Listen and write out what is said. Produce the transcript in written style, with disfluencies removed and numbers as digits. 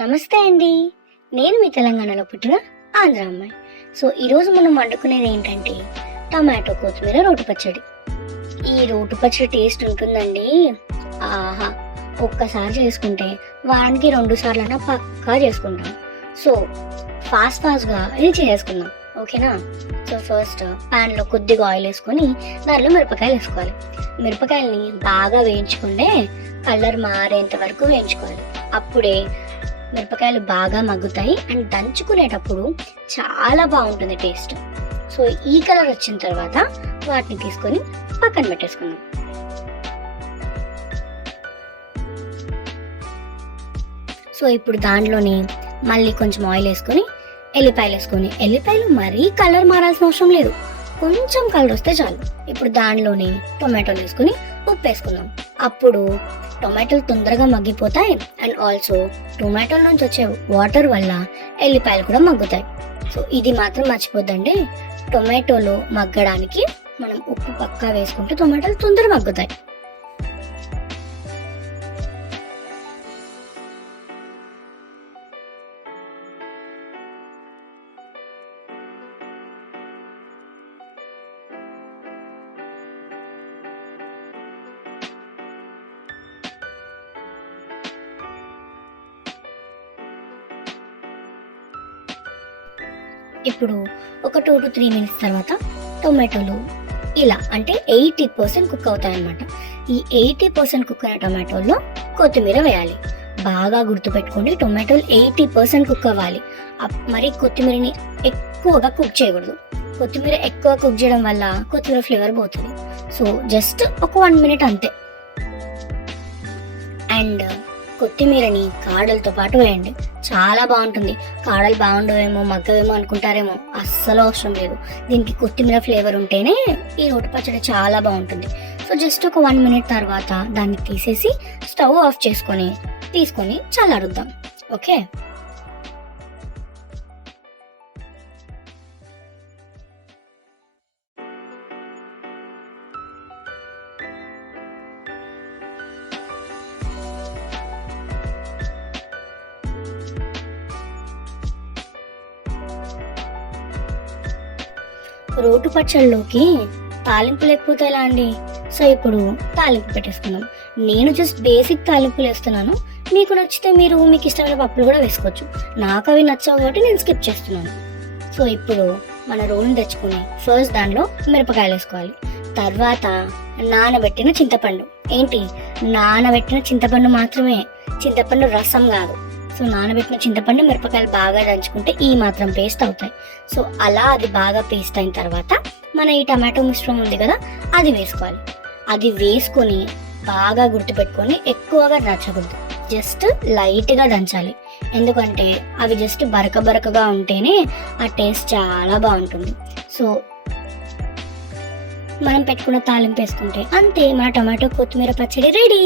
నమస్తే అండి. నేను మీ తెలంగాణలో పుట్టిన ఆంధ్ర అమ్మాయి. సో ఈరోజు మనం వండుకునేది ఏంటంటే టమాటో కొత్తిమీర రోటి పచ్చడి. ఈ రోటి పచ్చడి టేస్ట్ ఉంటుందండి. ఆహా, ఒక్కసారి చేసుకుంటే వారానికి 2 సార్లైనా పక్కా చేసుకుంటాం. సో ఫాస్ట్గా ఇది చేసుకుందాం, ఓకేనా? సో ఫస్ట్ ప్యాన్లో కొద్దిగా ఆయిల్ వేసుకొని దానిలో మిరపకాయలు వేసుకోవాలి. మిరపకాయలని బాగా వేయించుకుంటే కలర్ మారేంత వరకు వేయించుకోవాలి. అప్పుడే మిరపకాయలు బాగా మగ్గుతాయి అండ్ దంచుకునేటప్పుడు చాలా బాగుంటుంది టేస్ట్. సో ఈ కలర్ వచ్చిన తర్వాత వాటిని తీసుకొని పక్కన పెట్టేసుకుందాం. సో ఇప్పుడు దాంట్లోని మళ్ళీ కొంచెం ఆయిల్ వేసుకొని ఎల్లిపాయలు మరీ కలర్ మారాల్సిన అవసరం లేదు, కొంచెం కలర్ వస్తే చాలు. ఇప్పుడు దానిలోని టొమాటోలు వేసుకొని ఉప్పు వేసుకుందాం. అప్పుడు టొమాటోలు తొందరగా మగ్గిపోతాయి అండ్ ఆల్సో టొమాటోల నుంచి వచ్చే వాటర్ వల్ల ఎల్లిపాయలు కూడా మగ్గుతాయి. సో ఇది మాత్రం మర్చిపోద్దండి, టొమాటోలు మగ్గడానికి మనం ఉప్పు పక్కా వేసుకుంటే టొమాటోలు తొందరగా మగ్గుతాయి. ఇప్పుడు ఒక 2 to 3 minutes తర్వాత టొమాటోలు ఇలా అంటే 80% కుక్ అవుతాయి అన్నమాట. ఈ 80% కుక్ అయిన టొమాటోల్లో కొత్తిమీర వేయాలి. బాగా గుర్తుపెట్టుకోండి, టొమాటోలు 80% కుక్ అవ్వాలి. మరి కొత్తిమీరని ఎక్కువగా కుక్ చేయకూడదు. కొత్తిమీర ఎక్కువ కుక్ చేయడం వల్ల కొత్తిమీర ఫ్లేవర్ పోతుంది. సో జస్ట్ ఒక 1 minute అంతే. అండ్ కొత్తిమీరని కాడలతో పాటు వేయండి, చాలా బాగుంటుంది. కాడలు బాగుండవేమో మగ్గవేమో అనుకుంటారేమో, అస్సలు అవసరం లేదు. దీనికి కొత్తిమీర ఫ్లేవర్ ఉంటేనే ఈ రోటి పచ్చడి చాలా బాగుంటుంది. సో జస్ట్ ఒక 1 minute తర్వాత దాన్ని తీసేసి స్టవ్ ఆఫ్ తీసుకొని చల్లారుద్దాం, ఓకే? రోటు పచ్చళ్ళలోకి తాలింపు లేకపోతే ఎలా అండి? సో ఇప్పుడు తాలింపు పెట్టేసుకుందాం. నేను జస్ట్ బేసిక్ తాలింపులు వేస్తున్నాను. మీకు నచ్చితే మీకు ఇష్టమైన పప్పులు కూడా వేసుకోవచ్చు. నాకు అవి నచ్చవు కాబట్టి నేను స్కిప్ చేస్తున్నాను. సో ఇప్పుడు మన రోల్ని తెచ్చుకుని ఫస్ట్ దానిలో మిరపకాయలు వేసుకోవాలి. తర్వాత నానబెట్టిన చింతపండు. నానబెట్టిన చింతపండు మాత్రమే, చింతపండు రసం కాదు. సో నానబెట్టిన చింతపండు మిరపకాయలు బాగా దంచుకుంటే ఈ మాత్రం పేస్ట్ అవుతాయి. సో అలా అది బాగా పేస్ట్ అయిన తర్వాత మన ఈ టమాటో మిశ్రమం ఉంది కదా, అది వేసుకోవాలి. అది వేసుకొని బాగా గుర్తుపెట్టుకొని ఎక్కువగా దంచకూడదు, జస్ట్ లైట్గా దంచాలి. ఎందుకంటే అవి జస్ట్ బరకగా ఉంటేనే ఆ టేస్ట్ చాలా బాగుంటుంది. సో మనం పెట్టుకున్న తాలింపు వేసుకుంటే అంతే, మన టమాటో కొత్తిమీర పచ్చడి రెడీ.